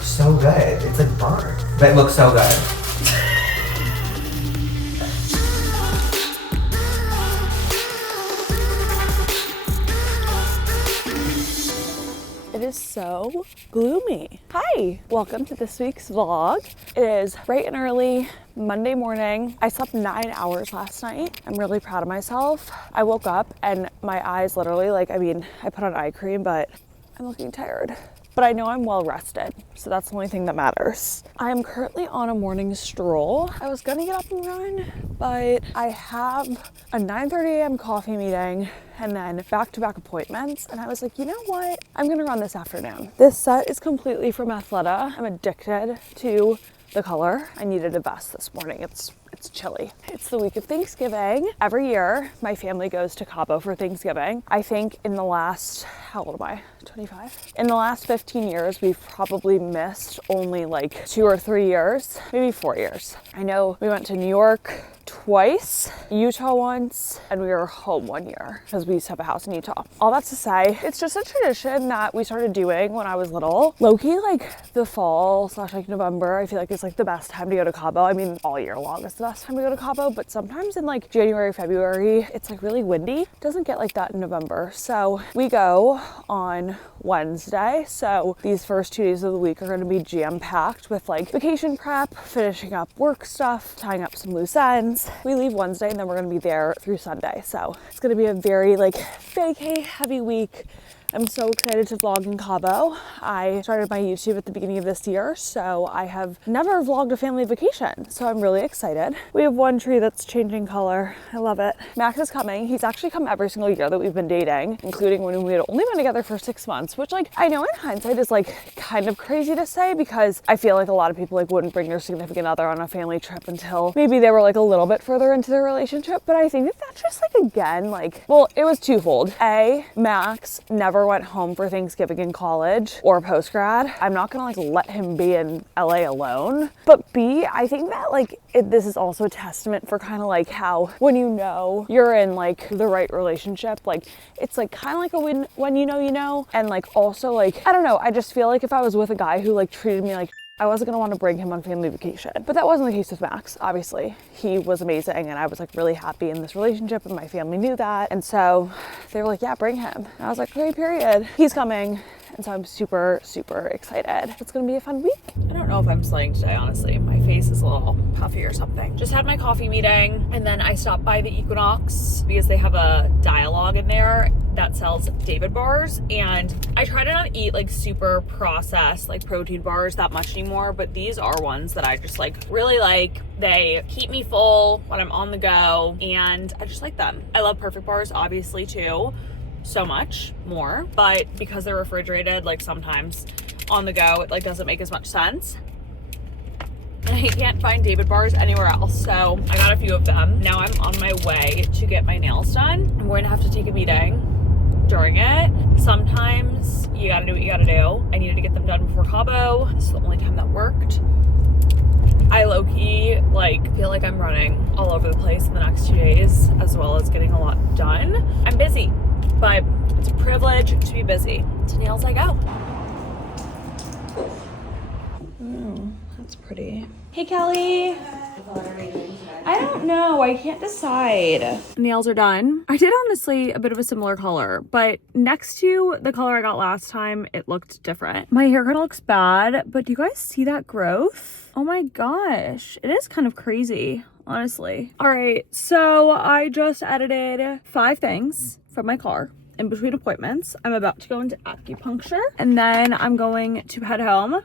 So good. It's like burnt. But it looks so good. It is so gloomy. Hi, welcome to this week's vlog. It is bright and early Monday morning. I slept 9 hours last night. I'm really proud of myself. I woke up and my eyes literally, I put on eye cream, but I'm looking tired. But I know I'm well rested, so that's the only thing that matters. I am currently on a morning stroll. I was gonna get up and run, but I have a 9:30 a.m. coffee meeting and then back-to-back appointments. And I was like, you know what? I'm gonna run this afternoon. This set is completely from Athleta. I'm addicted to the color. I needed a vest this morning. It's chilly. It's the week of Thanksgiving. Every year, my family goes to Cabo for Thanksgiving. I think in the last, how old am I? 25? In the last 15 years, we've probably missed only 2 or 3 years, maybe 4 years. I know we went to New York twice, Utah once, and we were home 1 year because we used to have a house in Utah. All that to say, it's just a tradition that we started doing when I was little. Low-key, the fall / November, I feel like it's the best time to go to Cabo. I mean, all year long is the best time to go to Cabo, but sometimes in January, February, it's really windy. It doesn't get like that in November. So we go on Wednesday. So these first 2 days of the week are going to be jam-packed with vacation prep, finishing up work stuff, tying up some loose ends. We leave Wednesday and then we're going to be there through Sunday. So it's going to be a very vacay heavy week. I'm so excited to vlog in Cabo. I started my YouTube at the beginning of this year, so I have never vlogged a family vacation, so I'm really excited. We have one tree that's changing color. I love it. Max is coming. He's actually come every single year that we've been dating, including when we had only been together for 6 months, which I know in hindsight is kind of crazy to say because I feel like a lot of people wouldn't bring their significant other on a family trip until maybe they were a little bit further into their relationship. But I think that that's just again, well, it was twofold. A, Max never went home for Thanksgiving in college or post-grad. I'm not gonna let him be in LA alone. But B, I think that this is also a testament for kind of how when you know you're in the right relationship, it's kind of a when you know, and also I don't know, I just feel if I was with a guy who treated me I wasn't gonna want to bring him on family vacation. But that wasn't the case with Max, obviously. He was amazing and I was really happy in this relationship and my family knew that. And so they were yeah, bring him. And I was okay, period. He's coming. And so I'm super, super excited. It's gonna be a fun week. I don't know if I'm slaying today, honestly. My face is a little puffy or something. Just had my coffee meeting and then I stopped by the Equinox because they have a dialogue in there that sells David bars. And I try to not eat super processed protein bars that much anymore, but these are ones that I just really like. They keep me full when I'm on the go and I just like them. I love Perfect Bars obviously too. So much more, but because they're refrigerated, sometimes on the go it doesn't make as much sense. And I can't find David bars anywhere else, so I got a few of them. Now I'm on my way to get my nails done. I'm going to have to take a meeting during it. Sometimes you gotta do what you gotta do. I needed to get them done before Cabo. This is the only time that worked. I low-key feel I'm running all over the place in the next 2 days, as well as getting a lot done. I'm busy, but it's a privilege to be busy. To nails I go. Oh, that's pretty. Hey, Kelly. I don't know. I can't decide. Nails are done. I did honestly a bit of a similar color, but next to the color I got last time, it looked different. My hair kind of looks bad, but do you guys see that growth? Oh my gosh. It is kind of crazy, honestly. All right. So I just edited 5 things from my car in between appointments. I'm about to go into acupuncture and then I'm going to head home,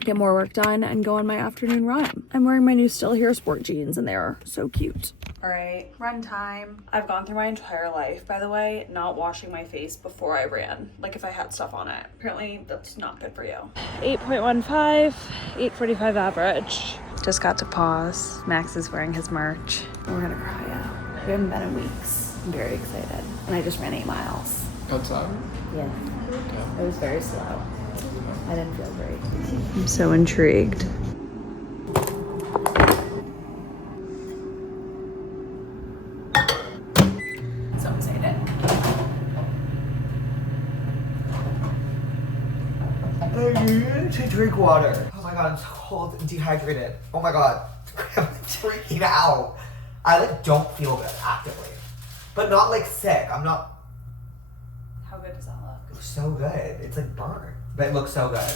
get more work done, and go on my afternoon run. I'm wearing my new Still Here sport jeans and they're so cute. All right, run time. I've gone through my entire life, by the way, not washing my face before I ran, if I had stuff on it. Apparently that's not good for you. 8.15, 8:45 average. Just got to pause. Max is wearing his merch. We're gonna cry out. We haven't been in weeks. I'm very excited. And I just ran 8 miles. Outside? Yeah. It was very slow. I didn't feel great. I'm so intrigued. So excited. Hey. need to drink water. Oh my god, I'm so cold and dehydrated. Oh my god. I'm freaking out. I like don't feel good actively. But not like sick. I'm not. How good does that look? It looks so good. It's like burnt. But it looks so good.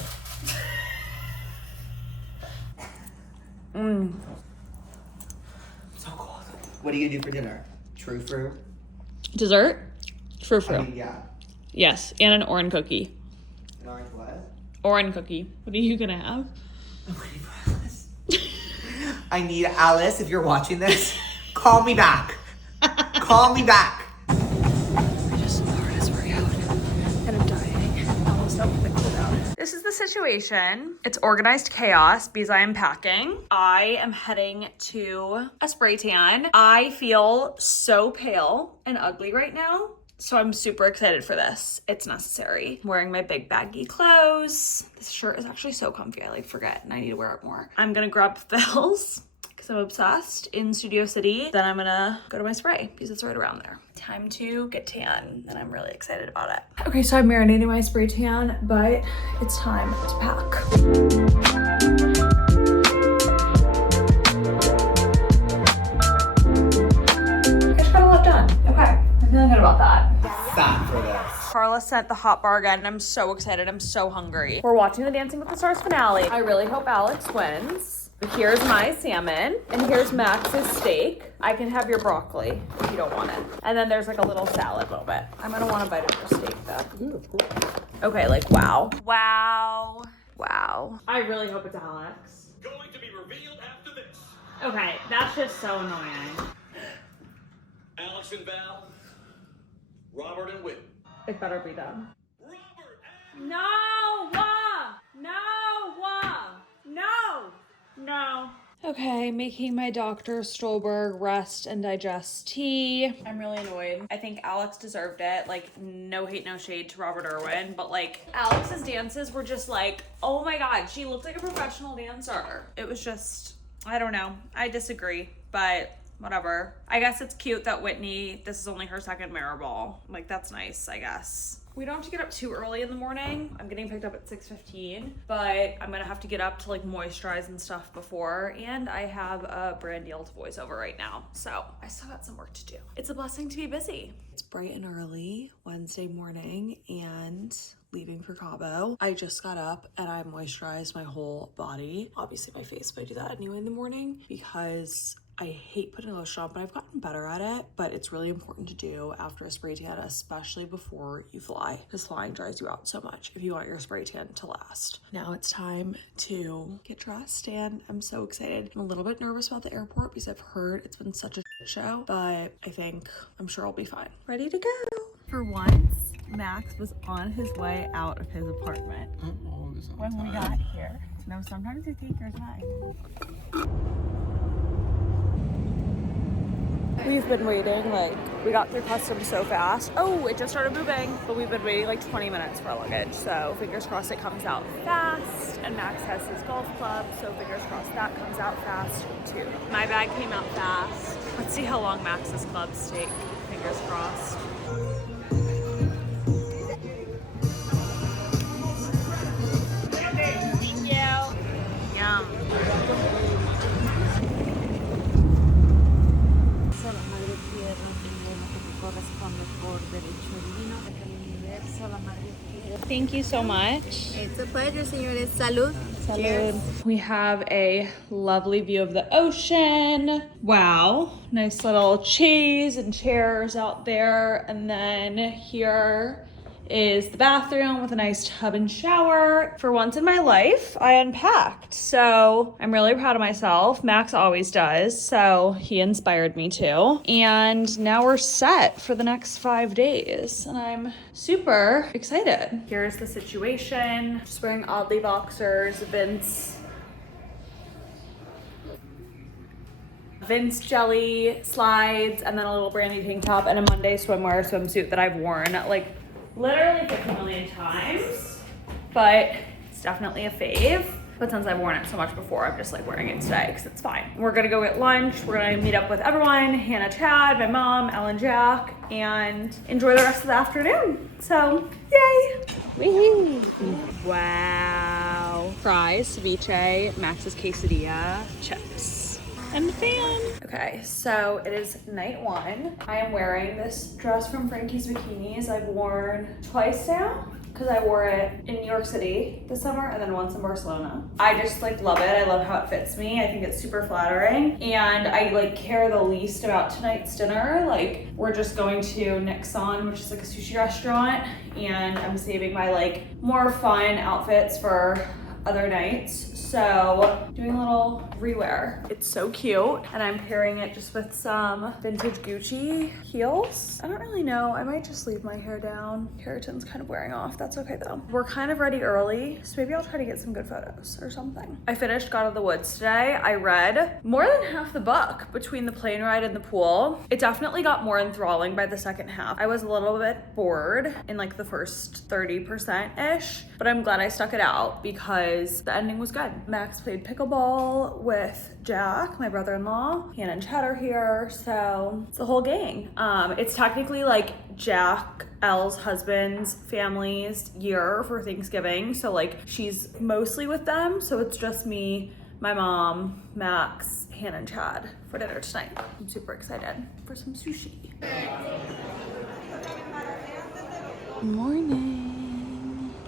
So cold. What are you gonna do for dinner? True fruit? Dessert? Frou frou. I mean, yeah. Yes, and an orange cookie. An orange what? Orange cookie. What are you gonna have? I'm waiting for Alice. I need Alice, if you're watching this, call me back. Call me back. I just saw the hardest workout and I'm dying. Almost done with the cool down. This is the situation. It's organized chaos because I am packing. I am heading to a spray tan. I feel so pale and ugly right now. So I'm super excited for this. It's necessary. I'm wearing my big baggy clothes. This shirt is actually so comfy. I like forget and I need to wear it more. I'm gonna grab Phil's because I'm obsessed in Studio City. Then I'm gonna go to my spray because it's right around there. Time to get tan and I'm really excited about it. Okay, so I'm marinating my spray tan, but it's time to pack. I just got a lot done. Okay, I'm feeling good about that. Fat for this. Carla sent the hot bar again and I'm so excited. I'm so hungry. We're watching the Dancing with the Stars finale. I really hope Alex wins. Here's my salmon and here's Max's steak. I can have your broccoli if you don't want it. And then there's like a little salad moment. I'm gonna want a bite of your steak though. Ooh, cool. Okay, like wow. Wow. Wow. I really hope it's Alex. Going to be revealed after this. Okay, that's just so annoying. Alex and Val, Robert and Whit. It better be done. Robert and... No! No! Okay, making my Dr. Stolberg rest and digest tea. I'm really annoyed. I think Alex deserved it. Like, no hate, no shade to Robert Irwin, but like, Alex's dances were just like, oh my god, she looked like a professional dancer. It was just, I don't know. I disagree, but whatever. I guess it's cute that Whitney, this is only her second mirror ball. Like, that's nice, I guess. We don't have to get up too early in the morning. I'm getting picked up at 6:15, but I'm gonna have to get up to like moisturize and stuff before, and I have a brand deal to voice over right now. So I still got some work to do. It's a blessing to be busy. It's bright and early Wednesday morning and leaving for Cabo. I just got up and I moisturized my whole body. Obviously my face, but I do that anyway in the morning because I hate putting lotion on, but I've gotten better at it. But it's really important to do after a spray tan, especially before you fly, because flying dries you out so much if you want your spray tan to last. Now it's time to get dressed and I'm so excited. I'm a little bit nervous about the airport because I've heard it's been such a shit show, but I'm sure I'll be fine. Ready to go. For once, Max was on his way out of his apartment when we got here. No, sometimes you take your time. We've been waiting, like, we got through customs so fast. Oh, it just started moving, but we've been waiting like 20 minutes for our luggage. So fingers crossed it comes out fast. And Max has his golf club, so fingers crossed that comes out fast too. My bag came out fast. Let's see how long Max's clubs take. Fingers crossed. Thank you. Yum. Thank you so much. It's a pleasure, señores. Salud. Salud. We have a lovely view of the ocean. Wow. Nice little cheese and chairs out there. And then here is the bathroom with a nice tub and shower. For once in my life, I unpacked. So I'm really proud of myself. Max always does. So he inspired me to. And now we're set for the next 5 days. And I'm super excited. Here's the situation. Just wearing Oddly boxers, Vince jelly slides, and then a little brandy tank top and a Monday swimwear swimsuit that I've worn literally 50 million times, but it's definitely a fave. But since I've worn it so much before, I'm just like wearing it today because it's fine. We're gonna go get lunch. We're gonna meet up with everyone, Hannah, Chad, my mom, Ellen, Jack, and enjoy the rest of the afternoon. So, yay! Woohoo! Wow. Fries, ceviche, Max's quesadilla, chips, and the fan. Okay, so it is night one. I am wearing this dress from Frankie's Bikinis. I've worn twice now, because I wore it in New York City this summer and then once in Barcelona. I just like love it. I love how it fits me. I think it's super flattering. And I like care the least about tonight's dinner. Like we're just going to Nixon, which is like a sushi restaurant. And I'm saving my like more fun outfits for other nights. So doing a little rewear. It's so cute. And I'm pairing it just with some vintage Gucci heels. I don't really know. I might just leave my hair down. Keratin's kind of wearing off. That's okay though. We're kind of ready early, so maybe I'll try to get some good photos or something. I finished God of the Woods today. I read more than half the book between the plane ride and the pool. It definitely got more enthralling by the second half. I was a little bit bored in like the first 30%-ish, but I'm glad I stuck it out because the ending was good. Max played pickleball with Jack, my brother-in-law. Hannah and Chad are here, so it's the whole gang. It's technically like Jack, Elle's husband's family's year for Thanksgiving, so like she's mostly with them, so it's just me, my mom, Max, Hannah, and Chad for dinner tonight. I'm super excited for some sushi. Good morning.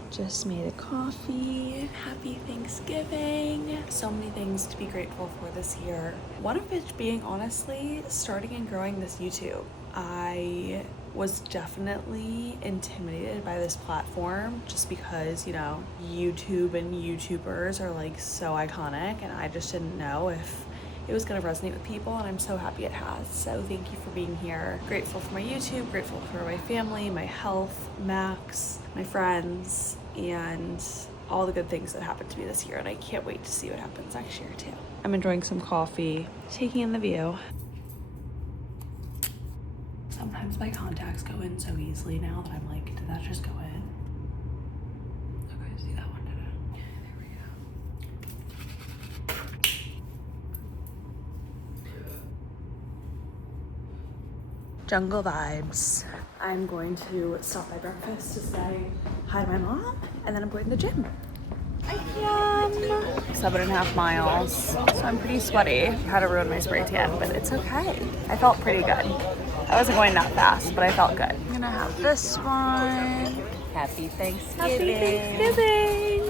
Just made a coffee. Happy Thanksgiving. So many things to be grateful for this year. One of which being honestly starting and growing this YouTube. I was definitely intimidated by this platform just because, you know, YouTube and YouTubers are like so iconic and I just didn't know if it was gonna resonate with people, and I'm so happy it has. So thank you for being here. Grateful for my YouTube, grateful for my family, my health, Max, my friends, and all the good things that happened to me this year, and I can't wait to see what happens next year too. I'm enjoying some coffee, taking in the view. Sometimes my contacts go in so easily now that I'm like, did that just go in? Okay, see that one, did it? There we go. Jungle vibes. I'm going to stop by breakfast to say hi to my mom, and then I'm going to the gym. Yum. 7.5 miles, so I'm pretty sweaty. Had to ruin my spray tan, but it's okay. I felt pretty good. I wasn't going that fast, but I felt good. I'm gonna have this one. Happy Thanksgiving. Happy Thanksgiving.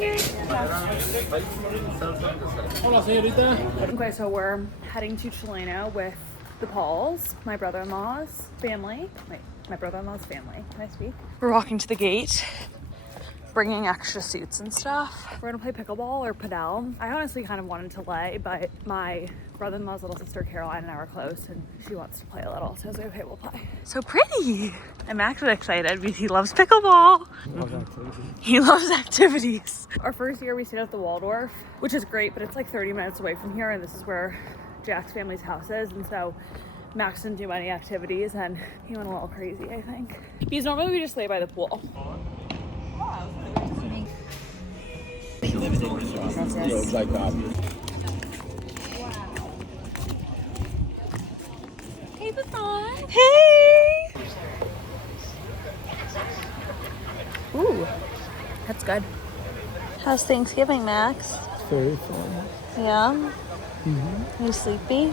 Okay, so we're heading to Chileno with the Pauls, my brother-in-law's family. Wait, my brother-in-law's family. Can I speak? We're walking to the gate, bringing extra suits and stuff. We're gonna play pickleball or padel. I honestly kind of wanted to lay, but my brother-in-law's little sister Caroline and I were close and she wants to play a little. So I was like, okay, we'll play. So pretty. I'm actually excited because he loves pickleball. He loves activities. Our first year we stayed at the Waldorf, which is great, but it's like 30 minutes away from here, and this is where Jack's family's house is, and so Max didn't do any activities and he went a little crazy, I think. Because normally we just lay by the pool. Hey, Bathon. Hey! Ooh, that's good. How's Thanksgiving, Max? Very fun. Yeah? Mm-hmm. Are you sleepy?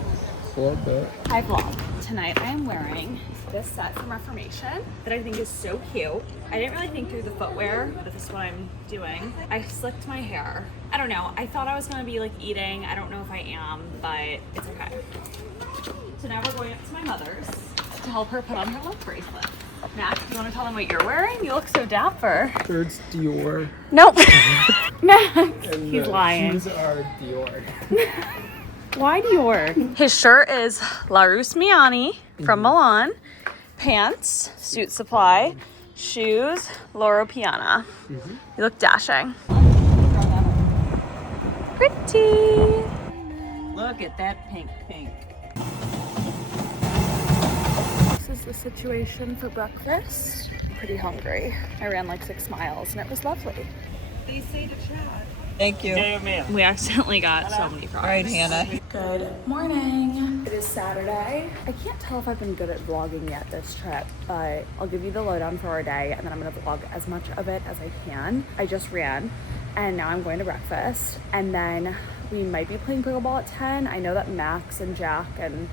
A little bit. Hi vlog. Tonight I am wearing this set from Reformation that I think is so cute. I didn't really think through the footwear, but this is what I'm doing. I slicked my hair. I don't know. I thought I was gonna be like eating. I don't know if I am, but it's okay. So now we're going up to my mother's to help her put on her love bracelet. Max, you wanna tell them what you're wearing? You look so dapper. It's Dior. Nope. Max, And he's the lying. shoes are Dior. Why Dior? His shirt is La Rusmiani from Milan. Pants, Suit Supply. Shoes, Loro Piana. You look dashing. Pretty. Look at that pink. This is the situation for breakfast. I'm pretty hungry. I ran like 6 miles and it was lovely. They say to Chad. Thank you. We accidentally got so many fries. All right, Hannah. Good morning. It is Saturday. I can't tell if I've been good at vlogging yet this trip, but I'll give you the lowdown for our day and then I'm gonna vlog as much of it as I can. I just ran and now I'm going to breakfast and then we might be playing pickleball at 10. I know that Max and Jack and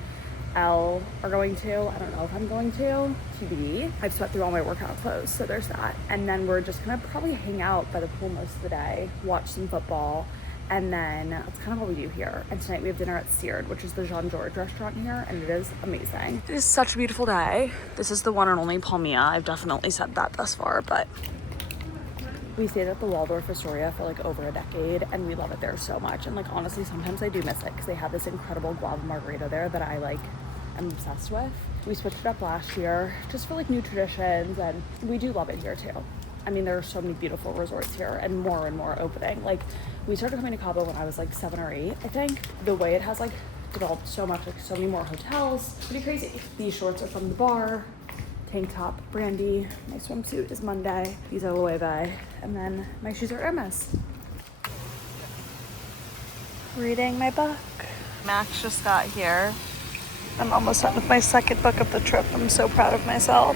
Elle are going to. I don't know if I'm going to. TBD. I've sweat through all my workout clothes, so there's that. And then we're just gonna probably hang out by the pool most of the day, watch some football, and then that's kind of what we do here. And tonight we have dinner at Seared, which is the Jean-Georges restaurant here, and it is amazing. It is such a beautiful day. This is the one and only Palmia. I've definitely said that thus far, but we stayed at the Waldorf Astoria for like over a decade and we love it there so much. And like honestly, sometimes I do miss it because they have this incredible guava margarita there that I like am obsessed with. We switched it up last year just for like new traditions and we do love it here too. I mean, there are so many beautiful resorts here and more opening. Like we started coming to Cabo when I was like 7 or 8, I think. The way it has like developed so much, like so many more hotels, pretty crazy. These shorts are from the bar. Tank top, Brandy. My swimsuit is Monday. These are Loewe. And then my shoes are Hermes. Reading my book. Max just got here. I'm almost done with my second book of the trip. I'm so proud of myself.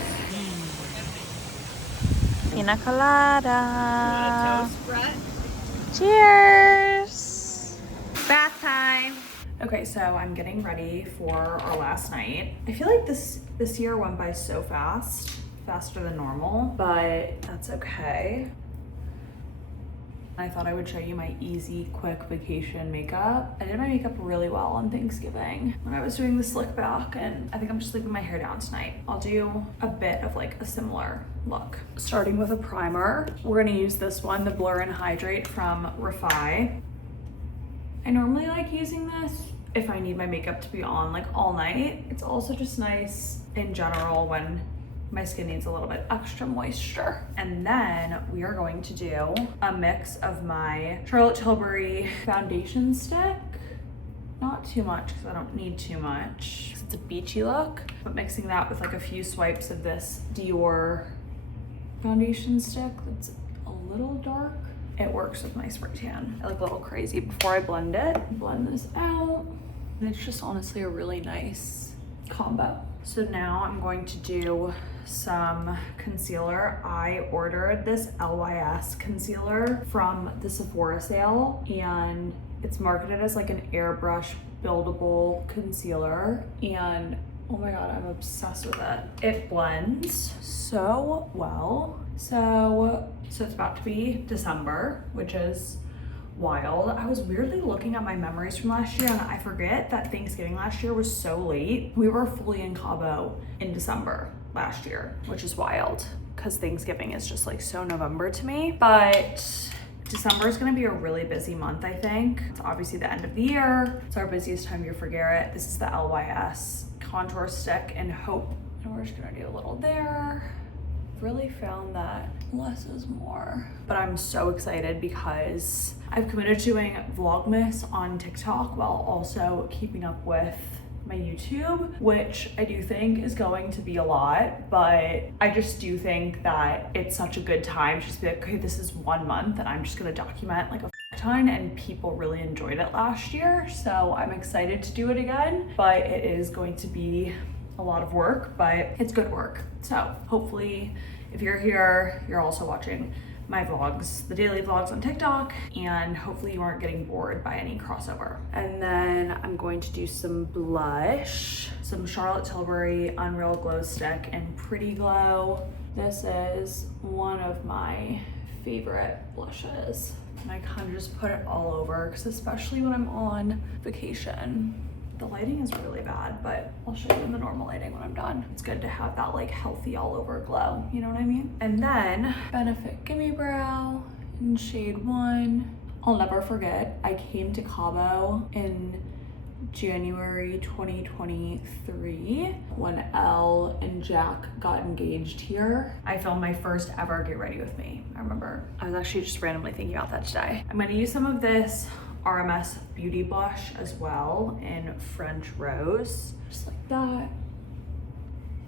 Pina colada. Cheers. Bath time. Okay, so I'm getting ready for our last night. I feel like this year went by so fast, faster than normal, but that's okay. I thought I would show you my easy, quick vacation makeup. I did my makeup really well on Thanksgiving when I was doing the slick back, and I think I'm just leaving my hair down tonight. I'll do a bit of like a similar look. Starting with a primer, we're gonna use this one, the Blur and Hydrate from Refi. I normally like using this if I need my makeup to be on like all night. It's also just nice in general when my skin needs a little bit extra moisture. And then we are going to do a mix of my Charlotte Tilbury foundation stick. Not too much because I don't need too much. It's a beachy look, but mixing that with like a few swipes of this Dior foundation stick that's a little dark. It works with my spray tan. I look a little crazy. Before I blend it, blend this out. And it's just honestly a really nice combo. So now I'm going to do some concealer. I ordered this LYS concealer from the Sephora sale and it's marketed as like an airbrush buildable concealer. And oh my God, I'm obsessed with it. It blends so well. So it's about to be December, which is wild. I was weirdly looking at my memories from last year and I forget that Thanksgiving last year was so late. We were fully in Cabo in December last year, which is wild because Thanksgiving is just like so November to me. But December is gonna be a really busy month, I think. It's obviously the end of the year. It's our busiest time of year for Garrett. This is the LYS contour stick in Hope. And we're just gonna do a little there. Really found that less is more. But I'm so excited because I've committed to doing Vlogmas on TikTok while also keeping up with my YouTube, which I do think is going to be a lot, but I just do think that it's such a good time to just be like, okay, this is 1 month and I'm just gonna document like a ton, and people really enjoyed it last year. So I'm excited to do it again, but it is going to be a lot of work, but it's good work. So hopefully if you're here, you're also watching my vlogs, the daily vlogs on TikTok, and hopefully you aren't getting bored by any crossover. And then I'm going to do some blush, some Charlotte Tilbury Unreal Glow Stick in Pretty Glow. This is one of my favorite blushes. And I kind of just put it all over because especially when I'm on vacation. The lighting is really bad, but I'll show you in the normal lighting when I'm done. It's good to have that like healthy all over glow, you know what I mean? And then Benefit Gimme Brow in shade 1. I'll never forget, I came to Cabo in January 2023 when Elle and Jack got engaged here. I filmed my first ever Get Ready With Me. I remember I was actually just randomly thinking about that today. I'm gonna use some of this RMS Beauty Blush as well in French Rose, just like that.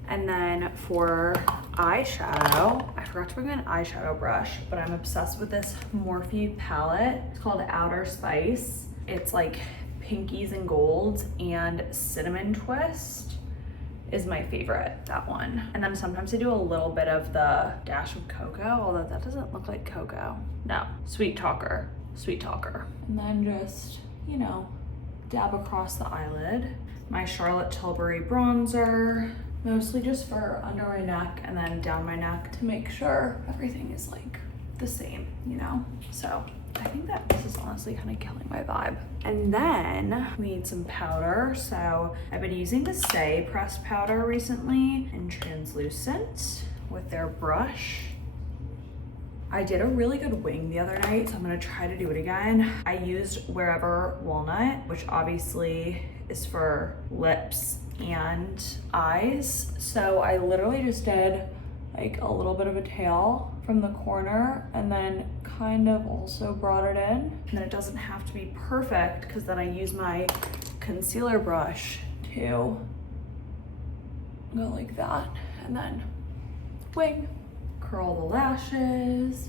And then for eyeshadow. I forgot to bring an eyeshadow brush, but I'm obsessed with this Morphe palette. It's called Outer Spice. It's like pinkies and golds, and cinnamon twist is my favorite, that one. And then sometimes I do a little bit of the dash of cocoa, although that doesn't look like cocoa. No, sweet talker. And then just, you know, dab across the eyelid. My Charlotte Tilbury bronzer, mostly just for under my neck and then down my neck to make sure everything is like the same, you know? So I think that this is honestly kind of killing my vibe. And then we need some powder. So I've been using the Stay pressed powder recently in translucent with their brush. I did a really good wing the other night, so I'm gonna try to do it again. I used Wherever Walnut, which obviously is for lips and eyes. So I literally just did like a little bit of a tail from the corner and then kind of also brought it in. And then it doesn't have to be perfect because then I use my concealer brush to go like that and then wing. Curl the lashes.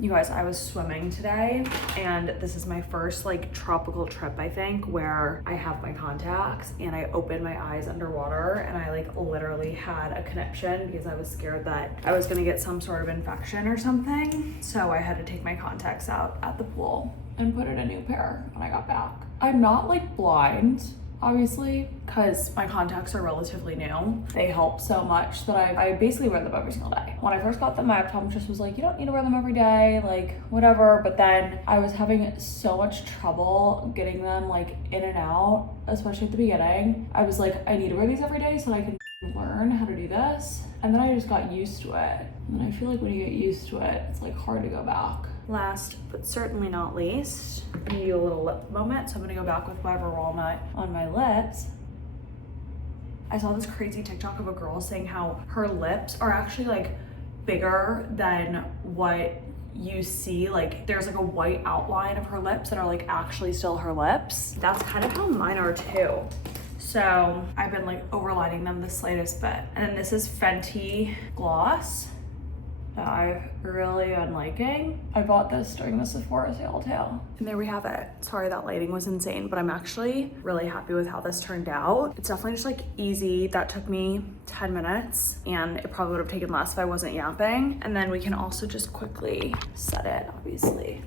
You guys, I was swimming today and this is my first like tropical trip, I think, where I have my contacts and I opened my eyes underwater and I like literally had a conniption because I was scared that I was gonna get some sort of infection or something. So I had to take my contacts out at the pool and put in a new pair when I got back. I'm not like blind, obviously, because my contacts are relatively new. They help so much that I basically wear them every single day. When I first got them, my optometrist was like, you don't need to wear them every day, like whatever. But then I was having so much trouble getting them like in and out, especially at the beginning. I was like, I need to wear these every day so I can learn how to do this. And then I just got used to it. And I feel like when you get used to it, it's like hard to go back. Last but certainly not least, I need a little lip moment, so I'm gonna go back with Wherever Walnut on my lips. I saw this crazy TikTok of a girl saying how her lips are actually like bigger than what you see. Like there's like a white outline of her lips that are like actually still her lips. That's kind of how mine are too. So I've been like overlining them the slightest bit. And then this is Fenty gloss that I've really been liking. I bought this during the Sephora sale too. And there we have it. Sorry that lighting was insane, but I'm actually really happy with how this turned out. It's definitely just like easy. That took me 10 minutes and it probably would have taken less if I wasn't yapping. And then we can also just quickly set it, obviously.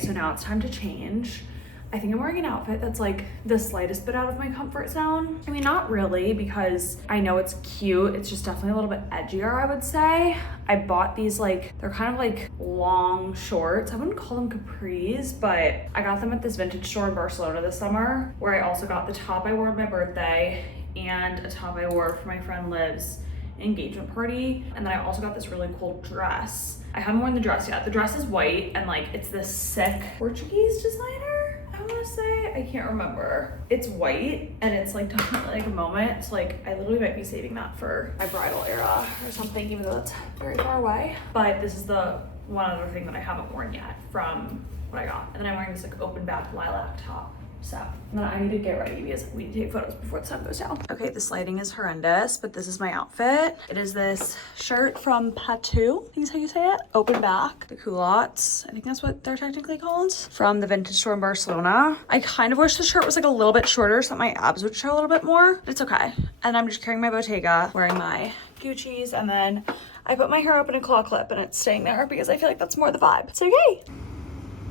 So now it's time to change. I think I'm wearing an outfit that's like the slightest bit out of my comfort zone. I mean, not really, because I know it's cute. It's just definitely a little bit edgier, I would say. I bought these like, they're kind of like long shorts. I wouldn't call them capris, but I got them at this vintage store in Barcelona this summer, where I also got the top I wore on my birthday and a top I wore for my friend Liv's engagement party. And then I also got this really cool dress. I haven't worn the dress yet. The dress is white and like it's this sick Portuguese designer, I want to say. I can't remember. It's white and it's like definitely like a moment. So like I literally might be saving that for my bridal era or something, even though it's very far away. But this is the one other thing that I haven't worn yet from what I got. And then I'm wearing this like open back lilac top. So, and then I need to get ready because we need to take photos before the sun goes down. Okay, this lighting is horrendous, but this is my outfit. It is this shirt from Patu, I think is how you say it. Open back, the culottes, I think that's what they're technically called, from the vintage store in Barcelona. I kind of wish the shirt was like a little bit shorter so that my abs would show a little bit more, but it's okay. And I'm just carrying my Bottega, wearing my Gucci's, and then I put my hair up in a claw clip and it's staying there because I feel like that's more the vibe. So yay!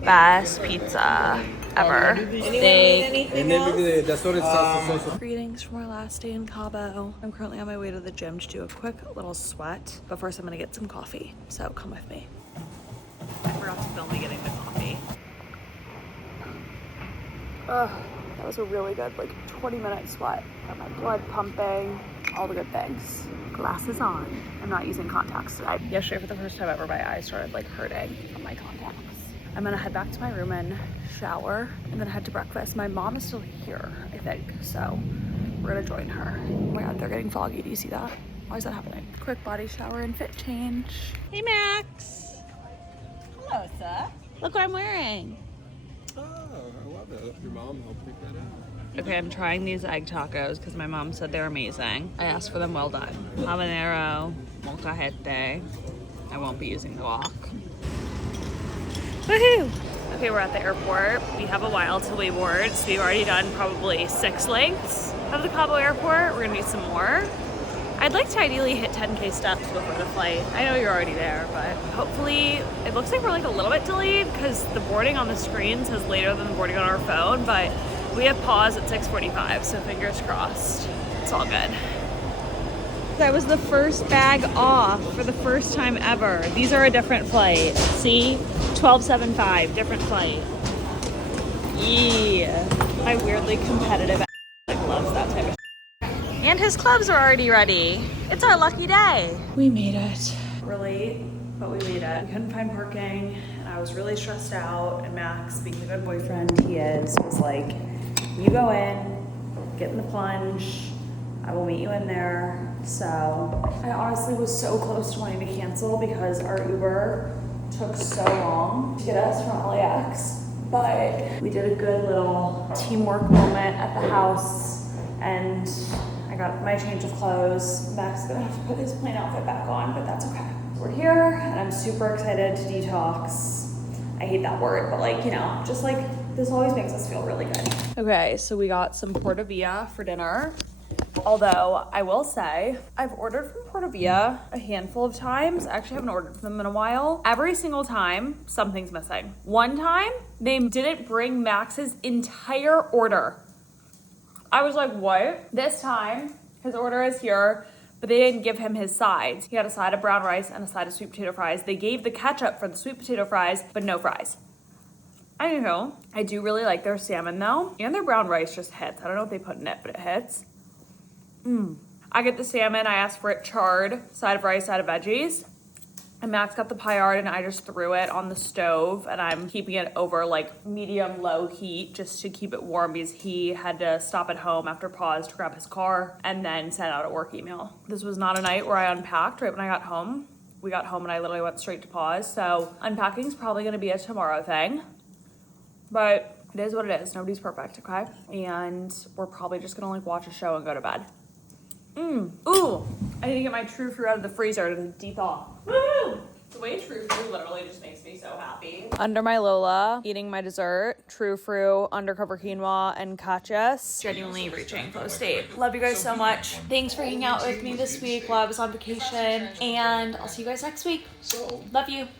Best pizza ever. Greetings from our last day in Cabo. I'm currently on my way to the gym to do a quick little sweat, but first I'm gonna get some coffee, so come with me. I forgot to film me getting the coffee. Ugh, that was a really good like 20-minute sweat. Got my blood pumping, all the good things. Glasses on. I'm not using contacts today. Yesterday, for the first time ever, my eyes started like hurting from my contacts. I'm gonna head back to my room and shower and then head to breakfast. My mom is still here, I think, so we're gonna join her. Oh my God, they're getting foggy. Do you see that? Why is that happening? Quick body shower and fit change. Hey, Max. Hello, sir. Look what I'm wearing. Oh, I love it. Your mom helped pick that out. Okay, I'm trying these egg tacos because my mom said they're amazing. I asked for them well done. Habanero, molcajete. I won't be using guac. Woohoo! Okay, we're at the airport. We have a while till we board, so we've already done probably 6 lengths of the Cabo airport. We're gonna do some more. I'd like to ideally hit 10K steps before the flight. I know you're already there, but hopefully, it looks like we're like a little bit delayed because the boarding on the screen says later than the boarding on our phone, but we have pause at 6:45, so fingers crossed. It's all good. That was the first bag off for the first time ever. These are a different flight. See? 1275, different flight. Yeah. My weirdly competitive like loves that type of. And his clubs are already ready. It's our lucky day. We made it. We're late, but we made it. We couldn't find parking, and I was really stressed out. And Max, being the good boyfriend he is, was like, you go in, get in the plunge. I will meet you in there. So I honestly was so close to wanting to cancel because our Uber took so long to get us from LAX. But we did a good little teamwork moment at the house, and I got my change of clothes. Max is gonna have to put his plain outfit back on, but that's okay. We're here, and I'm super excited to detox. I hate that word, but like, you know, just like this always makes us feel really good. Okay, so we got some portavilla for dinner. Although I will say, I've ordered from Portavilla a handful of times. I actually haven't ordered from them in a while. Every single time, something's missing. One time, they didn't bring Max's entire order. I was like, what? This time, his order is here, but they didn't give him his sides. He had a side of brown rice and a side of sweet potato fries. They gave the ketchup for the sweet potato fries, but no fries. Anywho, I do really like their salmon though, and their brown rice just hits. I don't know what they put in it, but it hits. I get the salmon, I asked for it charred, side of rice, side of veggies. And Max got the paillard and I just threw it on the stove, and I'm keeping it over like medium low heat just to keep it warm because he had to stop at home after pause to grab his car and then send out a work email. This was not a night where I unpacked right when I got home. We got home and I literally went straight to pause. So unpacking is probably gonna be a tomorrow thing, but it is what it is. Nobody's perfect, okay? And we're probably just gonna like watch a show and go to bed. Ooh, I need to get my true fruit out of the freezer to de-thaw. Woo! The way true fruit literally just makes me so happy. Under my Lola, eating my dessert, true fruit, undercover quinoa, and cachas. Genuinely reaching flow state. Love you guys so much. Thanks for hanging out with me this week while I was on vacation, and I'll see you guys next week. Love you.